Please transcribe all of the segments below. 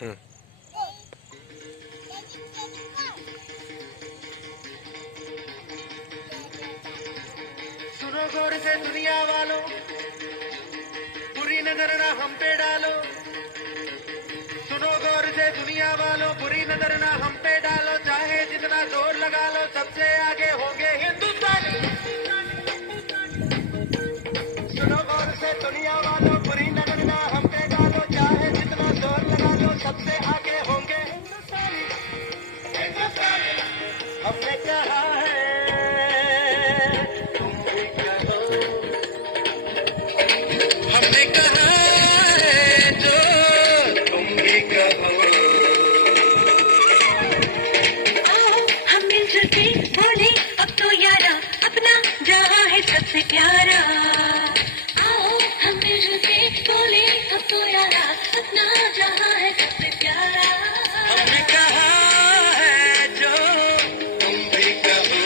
हम्म। सुनो गौर से दुनिया वालों, बुरी नजर ना हम पे डालो। सुनो गौर से दुनिया वालों, बुरी नजर ना हम पे डालो। चाहे जितना जोर लगा लो, सबसे आगे होंगे हिंदुस्तानी। सुनो गौर से दुनिया वालों, बुरी नजर ना हम पे डालो। चाहे जितना जोर लगा लो, सबसे आगे होंगे हिंदुस्तानी। हिंदुस्तानी हमने कहा है, तुम भी कहो। हमने कहा है जो तुम भी कहो। आओ हम मिलजुल के बोले अब तो यारा, अपना जहाँ है सबसे प्यारा। आओ हम मिलजुल के बोले अब तो यारा, अपना जहाँ है सबसे प्यारा। हमने कहा है जो तुम भी कहो।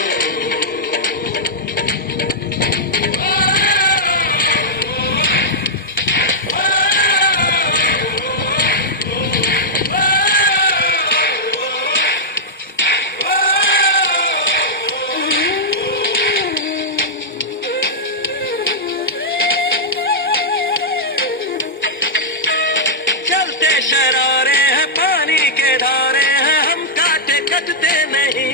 चलते शरारे हैं, पानी के धारे हैं, हम काटे कटते नहीं।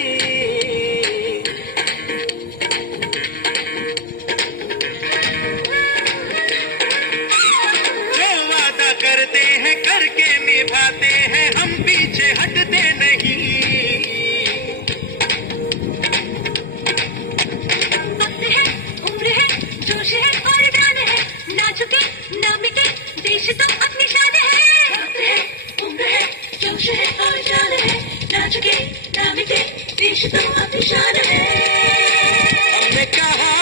जो वादा करते हैं करके निभाते हैं, हम पीछे हटते नहीं। वक्त है, उम्र है, जोश है और जान है, ना झुके ना मिटे, देश तो अपनी शान है। वक्त है, उम्र है, जोश है और जान है, ना झुके ना मिटे, देश तो अपनी शान है। हमने कहा